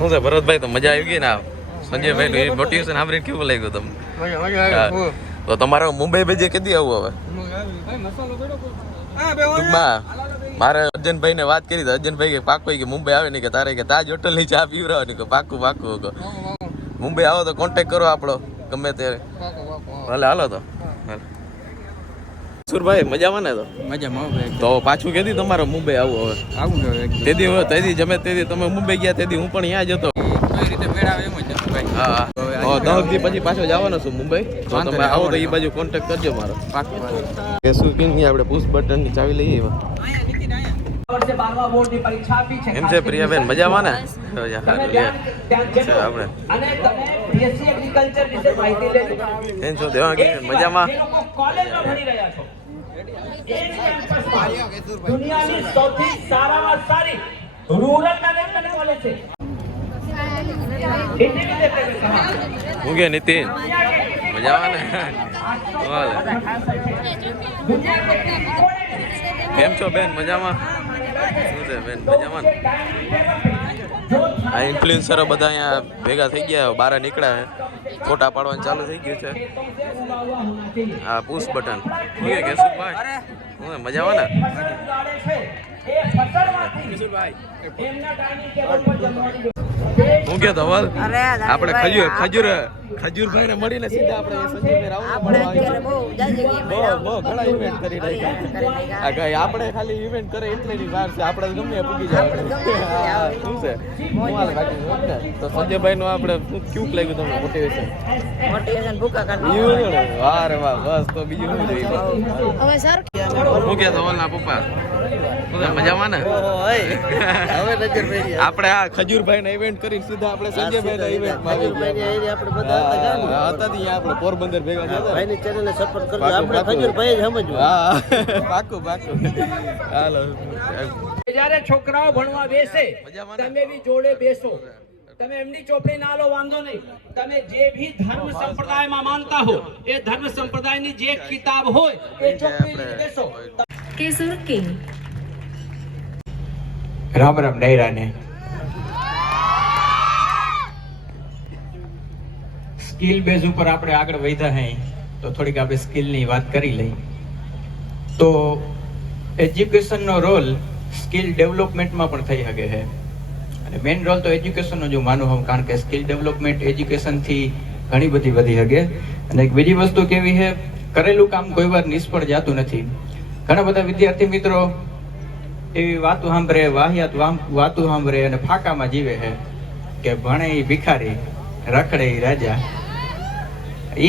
શું છે ભરતભાઈ, તો મજા આવી ગઈ ને? સંજયભાઈ નું મોટિવેશન સાંભળીને કેવું લાગ્યું તમને? તો તમારે મુંબઈ ભેજે કેદી આવું હવે? મારે અર્જનભાઈ ને વાત કરી તો અર્જનભાઈ કે પાકું કે મુંબઈ આવે ને કે તારે કે તાજ હોટલ ની ચા પીવરાવાની કે પાકું મુંબઈ આવો તો કોન્ટેક્ટ કરો આપણો ગમે ત્યારે. ભલે હાલો તો. સુરભાઈ મજામાં ને? તો મજામાં. તો પાછું કેદી તમારે મુંબઈ આવું હવે? આવું તેદી જમે તેદી તમે મુંબઈ ગયા તેદી હું પણ અહીંયા જ હતો. કઈ રીતે મેળાવે એમ જ. હા 10 દી પછી પાછો જવાનો છું મુંબઈ. તો તમે આવો તો એ બાજુ કોન્ટેક્ટ કરજો મારો. શું કે આપણે પુશ બટન ની ચાવી લઈએ. એમ છે પ્રિયાબેન મજામાં ને? આપણે એમ છો દેવાંગી મજામાં? દુનિયાની સૌથી સારામાં સારી રૂરલ મેનેજમેન્ટ કોલેજ છે. હું કે નીતિન મજામાં ને? કેમ છો બેન? મજામાં? શું છે બેન મજામાં? આ ઇન્ફ્લુએન્સરો બધા અહીંયા ભેગા થઈ ગયા, બહાર નીકળ્યા છે, ફોટા પાડવાનું ચાલુ થઈ ગયું છે. આ પુશ બટન કેશુભાઈ હું મજામાં ને? હું કે ધવલ આપણે ખજૂરભાઈ ને મળીને સીધા આપણે ઘણા ઇવેન્ટ કરી રહ્યા. આપણે ખાલી ઇવેન્ટ કરે એટલી વાર છે, આપણે ગમે પૂગી જાય. શું છે તો સંજયભાઈ નું આપણે કેવું લાગ્યું તમને મોટિવેશન? વાહ રે વાહ, બસ તો બીજું શું જોઈએ? હું કે ધવલ ના પપ્પા મજામાં ને? આપણે આ ખજૂરભાઈ ના ઇવેન્ટ કરી સીધા આપણે સંજયભાઈ ના ઇવેન્ટ માં હતા. આપણે પોરબંદર ભેગા થતા. ભાઈ ની ચેનલ ને સપોર્ટ કરજો. આપણે ખજૂરભાઈ જ સમજવું. હા પાકું. હાલો. જ્યારે છોકરાઓ ભણવા બેસે તમે બી જોડે બેસો. તમે એમની ચોપડી ના લો વાંધો નહીં. તમે જે ભી ધર્મ સંપ્રદાયમાં માનતા હો એ ધર્મ સંપ્રદાયની જે કિતાબ હોય એ ચોપડી લઈને બેસો. કેસુર કિંગ રામ રામ ડાયરા ને સ્કિલ બેઝ ઉપર આપણે આગળ વધ્યા હૈ તો થોડીક આપણે સ્કિલની વાત કરી લઈ. તો એજ્યુકેશનનો રોલ સ્કિલ ડેવલપમેન્ટમાં પણ થઈ શકે છે અને મેઇન રોલ તો એજ્યુકેશનનો જો માનું હું, કારણ કે સ્કિલ ડેવલપમેન્ટ એજ્યુકેશનથી ઘણી બધી વધી શકે. અને એક બીજી વસ્તુ કેવી છે, કરેલું કામ કોઈ વાર નિષ્ફળ જતું નથી. ઘણા બધા વિદ્યાર્થી મિત્રો એવી વાતો સાંભળે, વાહિયાત વાતો સાંભળે અને ફાકામાં જીવે છે કે ભણે એ ભિખારી રખડે એ રાજા.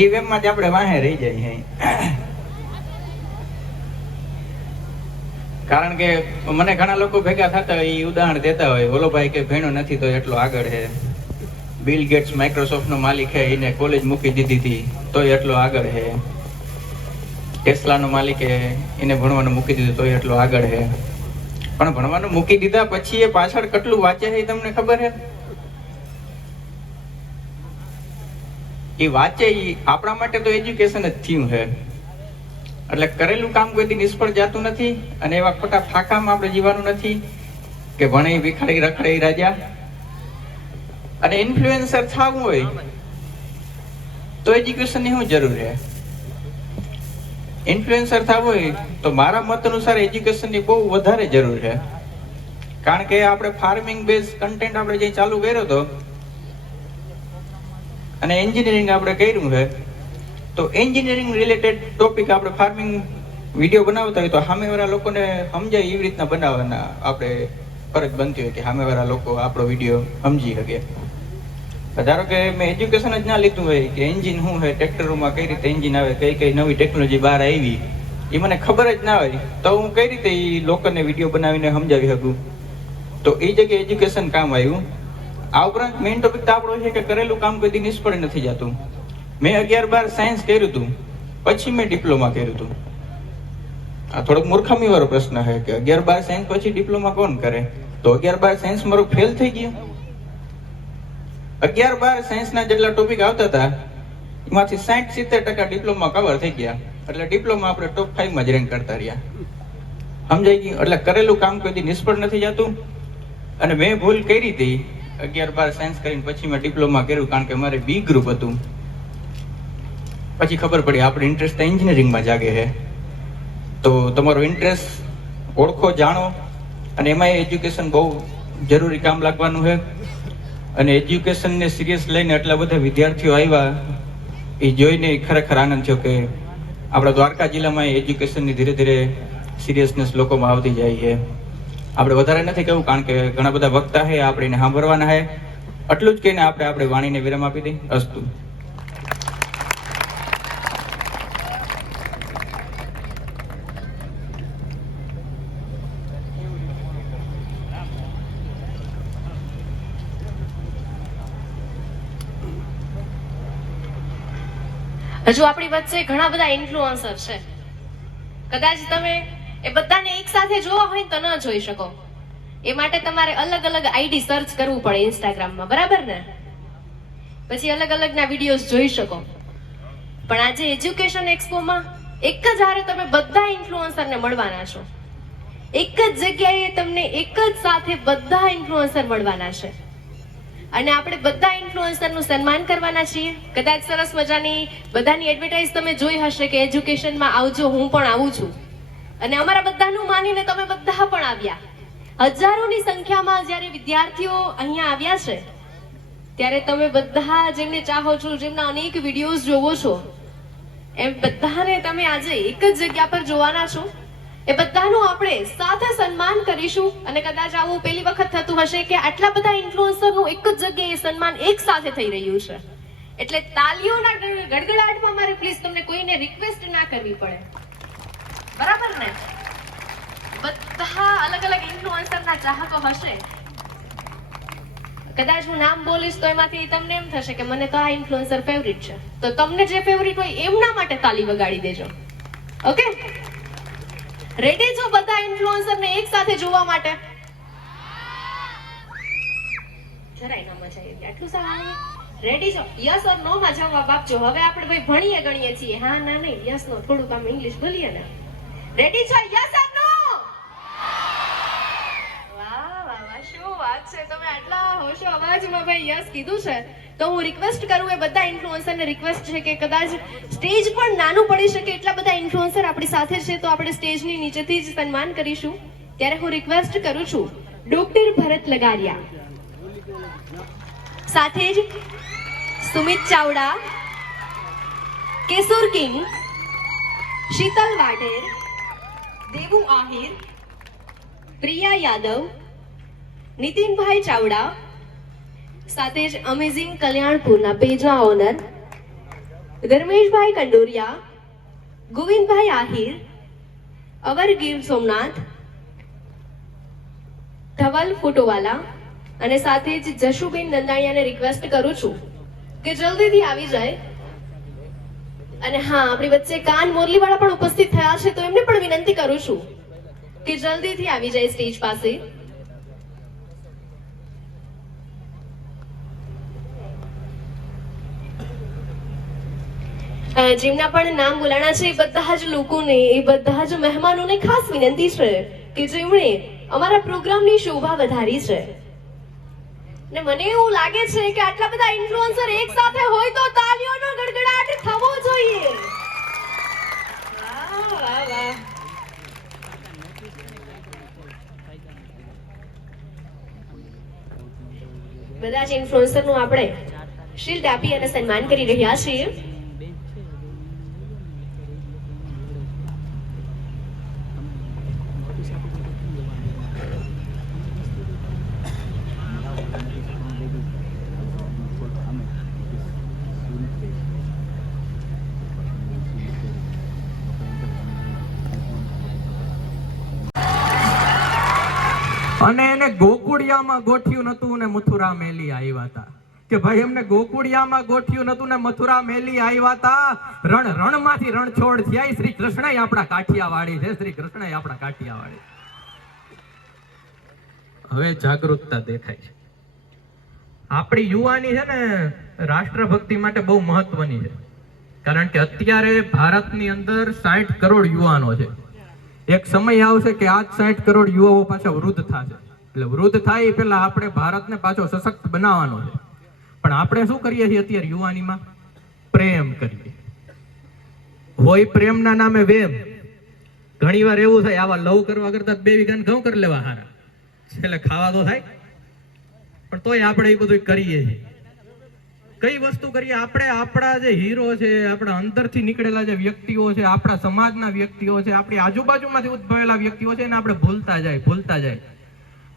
એ વેમમાં જ આપણે વાહે રહી જાય. કારણ કે મને ઘણા લોકો ભેગા થતા હોય એ ઉદાહરણ દેતા હોય, ઓલો ભાઈ કે ભણ્યો નથી તો એટલો આગળ છે. બિલ ગેટ્સ માઇક્રોસોફ્ટ નો માલિક છે, એને કોલેજ મૂકી દીધી હતી તોય એટલો આગળ છે. ટેસ્લા નો માલિક છે, એને ભણવાનું મૂકી દીધું તોય એટલો આગળ છે. પણ ભણવાનું મૂકી દીધા પછી એ પાછળ કેટલું વાંચે છે તમને ખબર છે? એ વાંચે એ આપણા માટે તો એજ્યુકેશન જ થયું છે. એટલે કરેલું કામ કોઈ નિષ્ફળ જતું નથી અને એવા ખોટા ફાંકામાં આપણે જીવાનું નથી કે ભણે ભિખારી રખડે રાજા. અને ઇન્ફ્લુએન્સર થવું હોય તો એજ્યુકેશનની શું જરૂર છે? ઇન્ફ્લુએન્સર થવું હોય તો મારા મત અનુસાર એજ્યુકેશનની બહુ વધારે જરૂર છે. કારણ કે આપણે ફાર્મિંગ બેઝ કન્ટેન્ટ આપણે જે ચાલુ કર્યો હતો અને એન્જિનિયરિંગ આપણે કર્યું છે, તો એન્જિનિયરિંગ રિલેટેડ ટોપિક આપણે ફાર્મિંગ વિડીયો બનાવતા હોય તો સામેવાળા લોકોને સમજાય એવી રીતના બનાવવાના આપણે ફરજ બનતી હોય કે સામેવાળા લોકો આપણો વિડીયો સમજી શકે. ધારો કે મેં એજ્યુકેશન જ ના લીધું હોય કે એન્જિન શું હોય, ટ્રેક્ટરોમાં કઈ રીતે એન્જિન આવે, કઈ કઈ નવી ટેકનોલોજી બહાર આવી એ મને ખબર જ ના હોય તો હું કઈ રીતે એ લોકોને વિડીયો બનાવીને સમજાવી શકું? તો એ જગ્યાએ એજ્યુકેશન કામ આવ્યું. આ ઉપરાંત મેઇન ટોપિક તો આપણો છે કે કરેલું કામ કોઈ દી નિષ્ફળ નથી જતું. મેં 11-12 સાયન્સ કર્યું હતું, પછી મેં ડિપ્લોમા કર્યું હતું. આ થોડોક મૂર્ખામી વાળો પ્રશ્ન છે કે 11-12 સાયન્સ પછી ડિપ્લોમા કોણ કરે? તો 11-12 સાયન્સ મારું ફેલ થઈ ગયું. 11-12 સાયન્સના જેટલા ટોપિક આવતા હતા એમાંથી 60-70% ડિપ્લોમા કવર થઈ ગયા. એટલે ડિપ્લોમા આપણે ટોપ 5 માં જ રેન્ક કરતા રહ્યા. સમજાઈ ગયું? એટલે કરેલું કામ કોઈ દી નિષ્ફળ નથી જતું. અને મેં ભૂલ કરી હતી 11-12 સાયન્સ કરીને પછી મેં ડિપ્લોમા કર્યું, કારણ કે મારે બી ગ્રુપ હતું. પછી ખબર પડી આપણે ઇન્ટરેસ્ટ તો એન્જિનિયરિંગમાં જાગે છે. તો તમારો ઇન્ટરેસ્ટ ઓળખો, જાણો, અને એમાં એજ્યુકેશન બહુ જરૂરી કામ લાગવાનું છે. અને એજ્યુકેશનને સિરિયસ લઈને એટલા બધા વિદ્યાર્થીઓ આવ્યા, એ જોઈને ખરેખર આનંદ થયો કે આપણા દ્વારકા જિલ્લામાં એજ્યુકેશનની ધીરે ધીરે સિરિયસનેસ લોકોમાં આવતી જાય છે. આપણે વધારે નથી કહેવું, કારણ કે ઘણા બધા વક્તા છે, આપણે એને સાંભળવાના છે. એટલું જ કહીને આપણે વાણીને વિરામ આપી દઈ. અસ્તુ. હજુ આપણી વચ્ચે ઘણા બધા ઇન્ફ્લુએન્સર છે. કદાચ તમે એ બધાને એક સાથે જોવા હોય તો ન જોઈ શકો. એ માટે તમારે અલગ અલગ આઈડી સર્ચ કરવું પડે ઇન્સ્ટાગ્રામમાં, બરાબર ને? પછી અલગ અલગના વિડીયોઝ જોઈ શકો. પણ આજે એજ્યુકેશન એક્સપોમાં એક જ હારે તમે બધા ઇન્ફ્લુએન્સરને મળવાના છો. એક જ જગ્યાએ તમને એક જ સાથે બધા ઇન્ફ્લુએન્સર મળવાના છે. અને આપણે બધા ઇન્ફ્લુએન્સરનું સન્માન કરવાના છીએ. કદાચ સરસ મજાની બધાની એડવર્ટાઇઝ તમે જોઈ હશે કે એજ્યુકેશનમાં આવજો, હું પણ આવું છું. અને અમારા બધાનું માનીને તમે બધા પણ આવ્યા. હજારોની સંખ્યામાં જ્યારે વિદ્યાર્થીઓ અહીંયા આવ્યા છે, ત્યારે તમે બધા જેમને ચાહો છો, જેમના અનેક વિડીયોઝ જોવો છો, એમ બધાને તમે આજે એક જ જગ્યા પર જોવાના છો. એ બધાનું આપણે સાથે સન્માન કરીશું. અને કદાચ આવું પહેલી વખત થતું હશે કે આટલા બધા ઇન્ફ્લુએન્સરનું એક જ જગ્યાએ સન્માન એક સાથે થઈ રહ્યું છે. એટલે તાલીઓના ગડગડાટમાં મારે પ્લીઝ તમને કોઈને રિક્વેસ્ટ ના કરવી પડે, બરાબર ને? બધા અલગ અલગ ઇન્ફ્લુએન્સરના ચાહકો હશે. કદાચ હું નામ બોલીશ તો એમાંથી તમને એમ થશે કે મને તો આ ઇન્ફ્લુએન્સર ફેવરિટ છે, તો તમને જે ફેવરિટ હોય એમના માટે તાલી વગાડી દેજો. ઓકે, રેડી છો બધા ઇન્ફ્લુએન્સરને એક સાથે જોવા માટે? જરાય ના મજા આવી, આટલું સારું. રેડી છો? યસ ઓર નો માં જવાબ આપજો. હવે આપણે ભાઈ ભણીએ ગણીએ છીએ. હા ના નહીં, યસ નો થોડુંક આમ ઇંગ્લિશ બોલીએ ને. રેડી છો? યસ ઓર નો? વાહ વાહ વાહ, શું વાત છે! તમે આટલા હોશો અવાજમાં ભાઈ યસ કીધું છે. તો હું રિક્વેસ્ટ કરું, એ બધા ઇન્ફ્લુએન્સરને રિક્વેસ્ટ છે કે કદાચ સ્ટેજ પણ નાનું પડી શકે, એટલા બધા ઇન્ફ્લુએન્સર આપણી સાથે છે, તો આપણે સ્ટેજની નીચેથી જ સન્માન કરીશું. ત્યારે હું રિક્વેસ્ટ કરું છું ડોક્ટર ભરત લગારિયા, સાથે જ સુમિત ચાવડા, કેશોર કિંગ, શીતલ વાઢેર, દેવુ આહિર, પ્રિયા યાદવ, નીતિનભાઈ ચાવડા, સાથે જ અમેઝિંગ કલ્યાણપુરના પેજના ઓનર ધર્મેશભાઈ કંડોરિયા, ગોવિંદભાઈ આહિર, અવર ગીર સોમનાથ, ધવલ ફોટોવાલા, અને સાથે જ જશુબેન દંદાણિયાને રિક્વેસ્ટ કરું છું કે જલ્દીથી આવી જાય. અને હા, આપણી વચ્ચે કાન મોરલીવાળા પણ ઉપસ્થિત થયા છે, તો એમને પણ વિનંતી કરું છું કે જલ્દીથી આવી જાય સ્ટેજ પાસે. જેમના પણ નામ બોલાણા છે એ બધા જ લોકોને, એ બધા જ મહેમાનોને ખાસ વિનંતી છે કે જેમણે અમારા પ્રોગ્રામની શોભા વધારી છે. ને મને એવું લાગે છે કે આટલા બધા ઇન્ફ્લુએન્સર એક સાથે હોય તો તાલીઓનો ગડગડાટ થવો જોઈએ. વાહ વાહ વાહ. બધા જ ઇન્ફ્લુએન્સરનું આપણે શિલ્ડ આપી અને સન્માન કરી રહ્યા છીએ. અને એને ગોકુળિયામાં ગોઠ્યું નતું ને મથુરા મેલી આવ્યા હતા. કે ભાઈ એમને ગોકુળિયામાં ગોઠ્યું નતું ને મથુરા મેલી આવ્યા હતા. રણ રણમાંથી રણછોડ થયા. શ્રી કૃષ્ણ આપણા કાઠિયાવાડી છે. શ્રી કૃષ્ણ આપણા કાઠિયાવાડી. હવે જાગૃતતા દેખાય છે. આપણી યુવાની છે ને રાષ્ટ્રભક્તિ માટે બહુ મહત્વની છે. કારણ કે અત્યારે ભારતની અંદર 60 કરોડ યુવાનો છે. એક સમય આવશે કે આ 60 કરોડ યુવાઓ પાછા વૃદ્ધ થશે. એટલે વૃદ્ધ થાય એ પહેલા આપણે ભારતને પાછો સશક્ત બનાવવાનો છે. પણ આપણે શું કરીએ છીએ અત્યારે યુવાનીમાં? પ્રેમ કરીએ. હોય પ્રેમના નામે વેમ. ઘણી વાર એવું થાય, આવા લવ કરવા કરતા 2 વીઘા ઘઉં કરી લેવા હારા, છેલ્લે ખાવા તો થાય. પણ તોય આપણે એ બધું કરીએ છીએ. કઈ વસ્તુ કરીએ આપણે? આપણા જે હીરો છે, આપણા અંદરથી નીકળેલા જે વ્યક્તિઓ છે, આપણા સમાજના વ્યક્તિઓ છે, આપણી આજુબાજુમાંથી ઉદ્ભવેલા વ્યક્તિઓ છે, એને આપણે ભૂલતા જાય.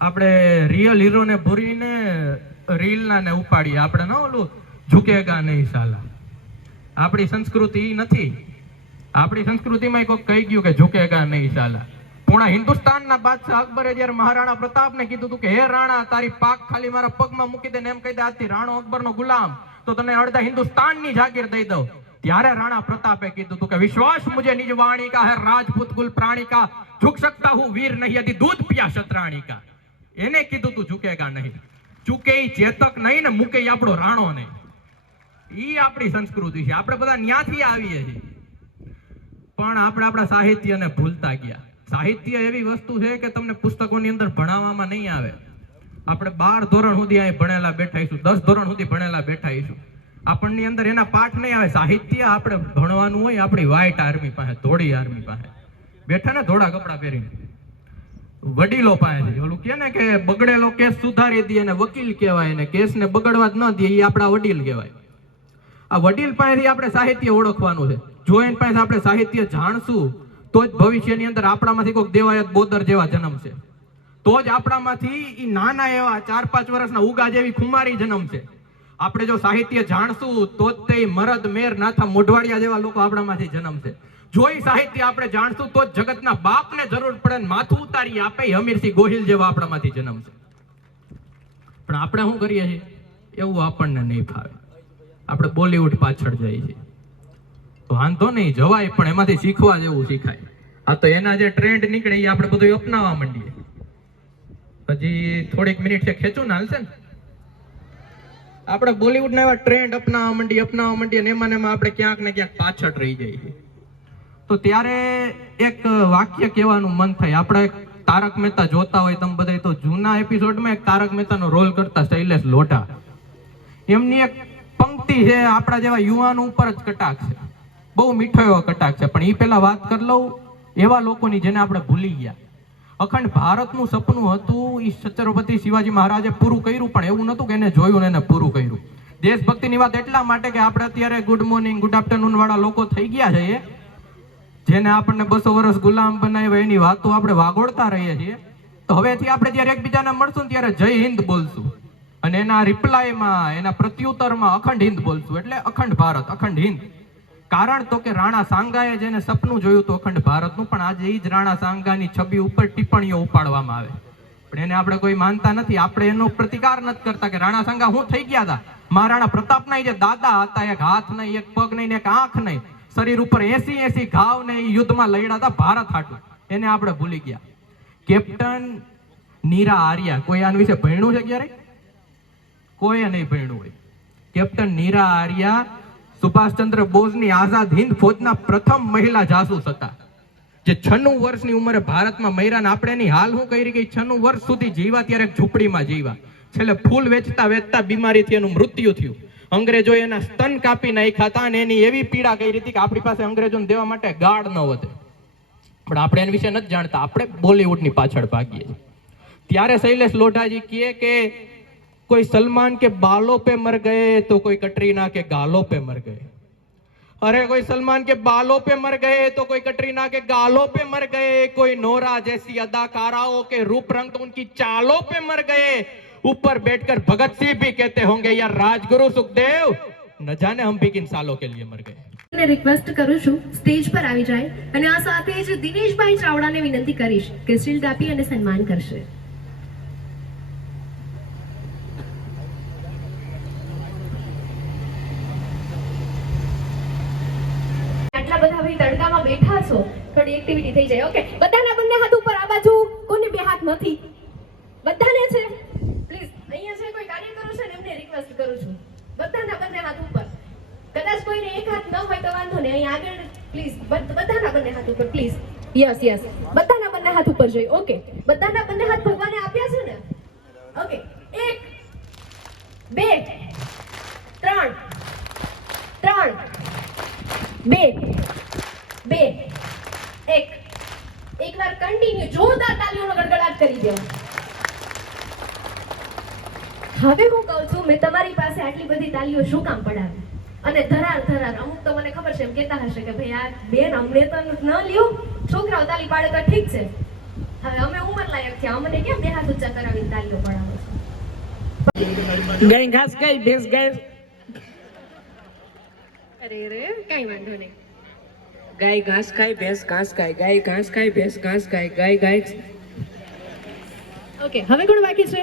આપણે રિયલ હીરોને ભૂરીને રીલના ને ઉપાડીએ. આપણે ન ઓલું ઝુકેગા નહીં સાલા. આપણી સંસ્કૃતિ નથી. આપણી સંસ્કૃતિમાં કોઈક કહી ગયું કે ઝુકેગા નહીં સાલા. પૂર્ણ હિન્દુસ્તાનના બાદશાહ અકબરે જ્યારે મહારાણા પ્રતાપને કીધું હતું કે હે રાણા, તારી પાક ખાલી મારા પગમાં મૂકી દે ને એમ કહી દે આજથી રાણો અકબરનો ગુલામ, તો તને અડધા હિન્દુસ્તાનની જાગીર દઈ દઉં. ત્યારે રાણા પ્રતાપે કીધું હતું કે વિશ્વાસ મુજે નિજ વાણી કા હે રાજપૂત કુલ પ્રાણી કા, ઝુક શકતા હું વીર નહીં યદિ દૂધ પિયા શતરાણી કા. એને કીધું તું ઝુકેગા નહીં. ચૂકે ઈ ચેતક નહીં ને મૂકે ઈ આપણો રાણો નહીં. ઈ આપણી સંસ્કૃતિ છે. આપણે બધા ન્યાથી આવીએ છીએ. પણ આપણે આપણા સાહિત્યને ભૂલતા ગયા. સાહિત્ય એવી વસ્તુ છે કે તમને પુસ્તકોની અંદર ભણાવવામાં નહીં આવે. આપણે 12 ધોરણ સુધી અહીં ભણેલા બેઠાઈશું, 10 ધોરણ સુધી ભણેલા બેઠાઈશું, આપણની અંદર એના પાઠ નહીં આવે. સાહિત્ય આપણે ભણવાનું હોય આપણી વ્હાઈટ આર્મી પાસે, ધોળી આર્મી પાસે બેઠા ને, ધોળા કપડા પહેરીને વડીલો પાસે. ઓલું કે ને કે બગડેલો કેસ સુધારી દે અને વકીલ કહેવાય, ને કેસને બગડવા જ ન દે એ આપણા વડીલ કહેવાય. આ વડીલ પાસેથી આપણે સાહિત્ય ઓળખવાનું છે. જો એની પાસે આપણે સાહિત્ય જાણશું તો જ ભવિષ્યની અંદર આપણામાંથી કોઈક દેવાયત બોદર જેવા જન્મશે. તો જ આપણામાંથી નાના એવા 4-5 વર્ષના ઉગા જેવી ખુમારી જન્મશે. આપણે જો સાહિત્ય જાણશું તો જ તે મરદ મેર નાથા મોઢવાડિયા જેવા લોકો આપણામાંથી જન્મશે. જો એ સાહિત્ય આપણે જાણશું તો જ જગતના બાપને જરૂર પડે ને માથું ઉતારી આપે હમીરસિંહ ગોહિલ જેવા આપણામાંથી જન્મશે. પણ આપણે શું કરીએ છીએ? એવું આપણને નહીં ફાવે. આપણે બોલિવૂડ પાછળ જઈએ છીએ. વાંધો નહીં, જવાય, પણ એમાંથી શીખવા જેવું શીખાય. આ તો એના જે ટ્રેન્ડ નીકળે એ આપણે બધું અપનાવવા માંડીએ. હજી થોડીક મિનિટ છે, ખેંચું ને હાલશે ને. આપણે બોલિવૂડના એવા ટ્રેન્ડ અપનાવવા માંડીએ અને એમાં આપણે ક્યાંક ને ક્યાંક પાછળ રહી જઈએ. તો ત્યારે એક વાક્ય કહેવાનું મન થાય. આપણે તારક મહેતા જોતા હોય તમે બધા, તો જૂના એપિસોડમાં એક તારક મહેતાનો રોલ કરતા શૈલેષ લોઢા, એમની એક પંક્તિ છે, આપણા જેવા યુવાનો ઉપર જ કટાક્ષ છે. બહુ મીઠો એવો કટાક્ષ છે. પણ એ પેલા વાત કરી લઉં એવા લોકોની જેને આપણે ભૂલી ગયા. અખંડ ભારતનું સપનું હતું, એ છત્રપતિ શિવાજી મહારાજે પૂરું કર્યું, પણ એવું નતું કે એને જોયું ને એને પૂરું કર્યું. દેશભક્તિની વાત એટલા માટે કે આપણે અત્યારે ગુડ મોર્નિંગ ગુડ આફ્ટરનૂન વાળા લોકો થઈ ગયા છે, જેને આપણને 200 વર્ષ ગુલામ બનાવ્યા એની વાતો આપણે વાગોળતા રહીએ છીએ. તો હવેથી આપણે જ્યારે એકબીજાને મળશું ત્યારે જય હિન્દ બોલશું, અને એના રિપ્લાયમાં, એના પ્રત્યુત્તરમાં અખંડ હિન્દ બોલશું. એટલે અખંડ ભારત, અખંડ હિન્દ. કારણ તો કે રાણા સાંગાએ જેને સપનું જોયું હતું અખંડ ભારતનું, પણ આજે એ જ રાણા સાંગાની છબી ઉપર ટિપ્પણીઓ ઉપાડવામાં આવે. પણ એને આપણે કોઈ માનતા નથી. આપણે એનો પ્રતિકાર નથી કરતા કે રાણા સાંગા શું થઈ ગયા હતા. મહારાણા પ્રતાપના જે દાદા હતા, એક હાથ નહીં, એક પગ નહીં, એક આંખ નહીં, શરીર ઉપર 80 ઘાવ ને યુદ્ધમાં લડ્યા હતા ભારત હાટુ. એને આપણે ભૂલી ગયા. કેપ્ટન નીરા આર્યા, કોઈ આના વિશે ભણ્યું છે ક્યારે? કોઈ નહીં ભણ્યું હોય. કેપ્ટન નીરા આર્યા સુભાષચંદ્ર બોઝની આઝાદ હિન્દ ફૌજના પ્રથમ મહિલા જાસૂસ હતા, જે 96 વર્ષની ઉંમરે ભારતમાં મર્યા. ને આપણે એની હાલ શું કરી કે 96 વર્ષ સુધી જીવા, ત્યારે એક ઝૂંપડીમાં જીવા. છેલ્લે ફૂલ વેચતા વેચતા બીમારીથી એનું મૃત્યુ થયું. અંગ્રેજોએ એના સ્તન કાપી નાખ્યા હતા, અને એની એવી પીડા કરી હતી કે આપણી પાસે અંગ્રેજોને દેવા માટે ગાઢ ન વધે. પણ આપણે એના વિશે નથી જાણતા. આપણે બોલિવૂડની પાછળ ભાગીએ. ત્યારે શૈલેષ લોઢાજી કહે કે કોઈ સલમાન કે બાलों पे मर गए तो कोई कटरीना के गालों पे मर गए. अरे कोई सलमान के बालों पे मर गए तो कोई कटरीना के गालों पे मर गए. कोई नोरा जैसी अदाकाराओं के रूप रंग तो उनकी चालों पे मर गए. ऊपर बैठकर भगत सिंह भी कहते होंगे यार राजगुरु सुखदेव न जाने हम भी किन सालों के लिए मर गए. ને રિક્વેસ્ટ કરું છું સ્ટેજ પર આવી જાય, અને આ સાથે જ દિનેશભાઈ ચાવડાને વિનંતી કરીશ કે શિલ્ડ આપી અને સન્માન કરશે. આટલા બધા ભાઈ તડકામાં બેઠા છો, થોડી એક્ટિવિટી થઈ જાય. ઓકે, બધાના બંને હાથ ઉપર. આ બાજુ કોને બે હાથ નથી? બધાને છે? પ્લીઝ અહીંયા છે કોઈ કાર્યકરો છે ને, એમને રિક્વેસ્ટ કરું છું બધાના બંને હાથ ઉપર. કદાચ કોઈને એક હાથ ન હોય તો વાંધો નહીં, અહીં આગળ પ્લીઝ બધાના બંને હાથ ઉપર પ્લીઝ. યસ, બધાના બંને હાથ ઉપર જોઈએ. ઓકે, બધાના બંને હાથ ભગવાને આપ્યા છે ને? ઓકે 1 2 3 3 2 2 1 એકવાર કન્ટિન્યુ જોરદાર તાલીઓનો ગડગડાટ કરી દો. હવે હું કહું છું મેં તમારી પાસે આટલી બધી તાલીઓ શું કામ પડાવી અને ધરાર અમુક તો મને ખબર છે એમ કહેતા હશે કે ભાઈ આ બેન અમને તો ન લ્યો, છોકરાઓ તાલી પાડે તો ઠીક છે, હવે અમે ઉંમર લાયક છે, અમને કેમ બે હાથ ઊંચા કરાવીને તાલીઓ પડાવો છો? ગાય ઘાસ ખાય ભેંસ ગાય. અરે કઈ વાંધો નહીં. ગાય ઘાસ ખાય ભેંસ ઘાસ ખાય. ગાય ઘાસ ખાય ભેંસ ઘાસ ખાય. ગાય ગાય. ઓકે હવે કોણ બાકી છે?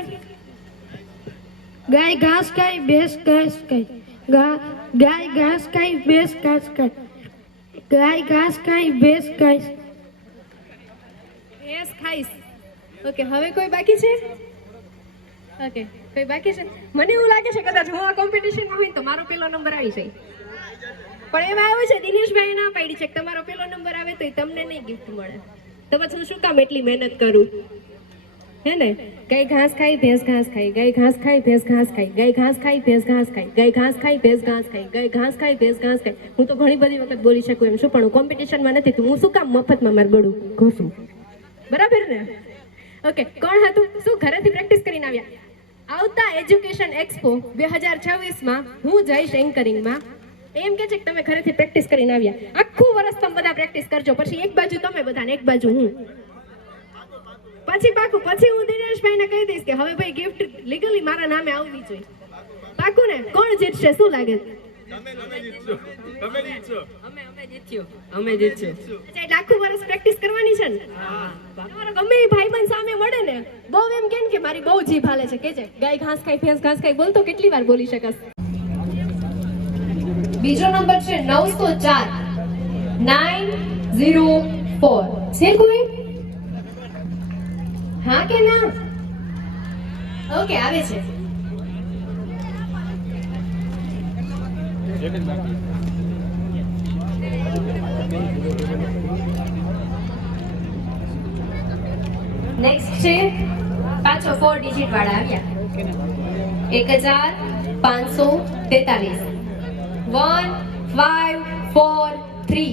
ગાય ઘાસ ખાય ભેંસ ઘાસ ખાય. ગાય ઘાસ ખાય ભેંસ ઘાસ ખાય. ગાય ઘાસ ખાય ભેંસ ખાય. યસ ખાઈશ. ઓકે હવે કોઈ બાકી છે? ઓકે કોઈ બાકી છે? મને એવું લાગે છે કદાચ હું આ કોમ્પિટિશનમાં હોય તો મારો પેલો નંબર આવી જાય, પણ એમાં આવ્યું છે દિનેશભાઈ ના પાડી છે કે તમારો પેલો નંબર આવે તો તમને નહીં ગિફ્ટ મળે, તો પછી હું શું કામ એટલી મહેનત કરું, હે ને? ગાય ઘાસ ખાય ભેંસ ઘાસ ખાય. ગાય ઘાસ ખાય ભેંસ ઘાસ ખાય. ગાય ઘાસ ખાય ભેંસ ઘાસ ખાય. ગાય ઘાસ ખાય ભેંસ ઘાસ ખાય. ગાય ઘાસ ખાય ભેંસ ઘાસ ખાય. હું તો ઘણી બધી વખત બોલી શકું એમ છું, પણ હું કોમ્પિટિશનમાં નથી તો હું શું કામ મફતમાં મારું ગળું ઘોસું? બરાબર ને? ઓકે કોણ હતું? શું ઘરેથી પ્રેક્ટિસ કરીને આવ્યા? આવતા એજ્યુકેશન એક્સપો 2026માં હું જઈશ એન્કરિંગમાં. એમ કે છે કે તમે ઘરેથી પ્રેક્ટિસ કરીને આવ્યા. આખું વર્ષ તમે બધા પ્રેક્ટિસ કરજો, પછી એક બાજુ તમે બધા ને એક બાજુ હું. પછી પાકું, પછી હું દિનેશભાઈને કહી દઈશ કે હવે ભાઈ ગિફ્ટ લીગલી મારા નામે આવવી જોઈએ. પાકું ને? કોણ જીતશે શું લાગે? અમે જીતશું. અચ્છા એટલે આખું વર્ષ પ્રેક્ટિસ કરવાની છે ને? તમારો ગમે એ ભાઈબંધ સામે મળે ને બહુ એમ કે મારી બહુ જીભ હાલે છે, કે છે ગાય ઘાસ ખાય ભેંસ ઘાસ ખાય, બોલતો કેટલી વાર બોલી શકસ? બીજો નંબર છે 904 904. છે કોઈ? હા કે ના? ઓકે આવે છે. નેક્સ્ટ છે પાછો 4 ડિજિટ વાળા આવ્યા. 1543 1543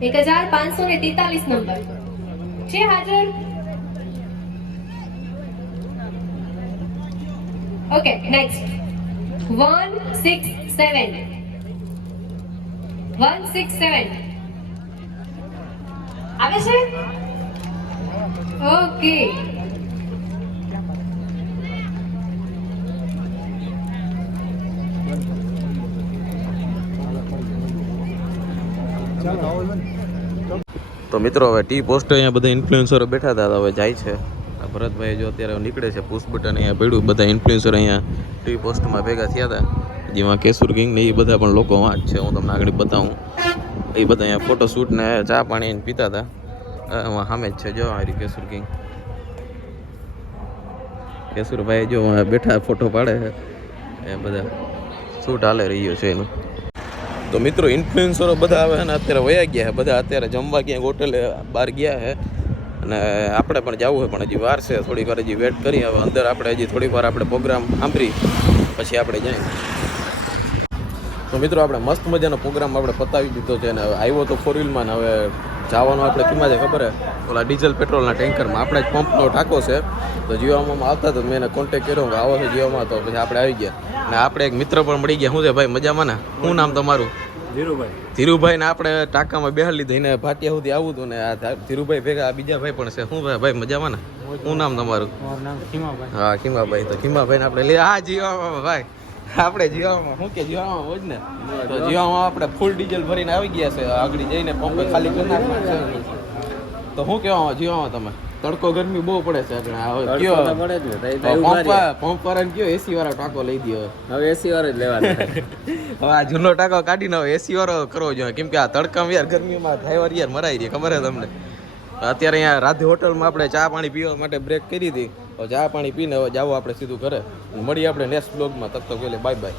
1543 નંબર છે હાજર? ઓકે નેક્સ્ટ 167 167 આવે છે? ઓકે તો મિત્રો હવે ટી પોસ્ટ અહીંયા બધા ઇન્ફ્લુએન્સરો બેઠા હતા, હવે જાય છે. આ ભરતભાઈ જો અત્યારે નીકળે છે, પુશ બટન અહીંયા પડ્યું, બધા ઇન્ફ્લુએન્સર અહીંયા ટી પોસ્ટમાં ભેગા થયા હતા, જેમાં કેસુર કિંગ ને એ બધા પણ લોકો વાંચ છે, હું તમને આગળ બતાવું. એ બધા અહીંયા ફોટો શૂટ ને ચા પાણી પીતા હતા. સામે જ છે જો આ કેસુર કિંગ. કેશુરભાઈ જો બેઠા ફોટો પાડે છે, એ બધા શૂટ હાલે રહ્યો છે એનું. તો મિત્રો ઇન્ફ્લુએન્સરો બધા આવે ને અત્યારે વયા ગયા છે, બધા અત્યારે જમવા ક્યાંક હોટેલે બહાર ગયા છે, અને આપણે પણ જવું હોય પણ હજી વાર છે, થોડીક વાર હજી વેટ કરી. હવે અંદર આપણે હજી થોડીક વાર આપણે પ્રોગ્રામ સાંભળી પછી આપણે જઈએ. તો મિત્રો આપણે મસ્ત મજાનો પ્રોગ્રામ આપણે પતાવી દીધો છે, અને આવ્યો તો 4 વ્હીલમાં ને હવે જવાનું આપણે કેમાં છે ખબર હે? ઓલા ડીઝલ પેટ્રોલના ટેન્કરમાં. આપણે જ પંપનો ટાંકો છે, તો જીવામાં આવતા તો મેં એને કોન્ટેક્ટ કર્યો કે આવો છે જીવામાં, તો પછી આપણે આવી ગયા. અને આપણે એક મિત્ર પણ મળી ગયા. શું છે ભાઈ, મજામાં ને? શું નામ તમારું? ધીરુભાઈ. ને આપણે ટાંકામાં બેહાડી લીધા, એને ભાટિયા સુધી આવું હતું, ને આ ધીરુભાઈ ભેગા આ બીજા ભાઈ પણ છે. શું ભાઈ મજામાં ને? શું નામ તમારું? હા ખીમાભાઈ. તો ખીમાભાઈને આપણે લે. હા જીવામાં ભાઈ, આપણે જીવામાં શું કે જીવામાં હોય જ ને, તો જીવામાં આપણે ફૂલ ડીઝલ ભરીને આવી ગયા છે. આગળ જઈને પંપે ખાલી કરી નાખવાનું છે. તો શું કહેવામાં જીવામાં તમે? તડકો ગરમી બહુ પડે છે આપણે. કયો પંપ વાળાને કયો એસી વાળો ટાંકો લઈ દો. હવે એસી વાળો જ લેવાનો. હવે આ જૂનો ટાંકો કાઢીને હવે એસી વાળો કરવો જોઈએ, કેમ કે આ તડકામાં યાર ગરમીમાં ડ્રાઈવર યાર મરાઈ રહી, ખબર છે તમને? અત્યારે અહીંયા રાધે હોટલમાં આપણે ચા પાણી પીવા માટે બ્રેક કરી હતી. ચા પાણી પીને હવે જાવ આપણે સીધું ઘરે. મળીએ આપણે નેક્સ્ટ બ્લોગમાં. તબ તક બાય બાય.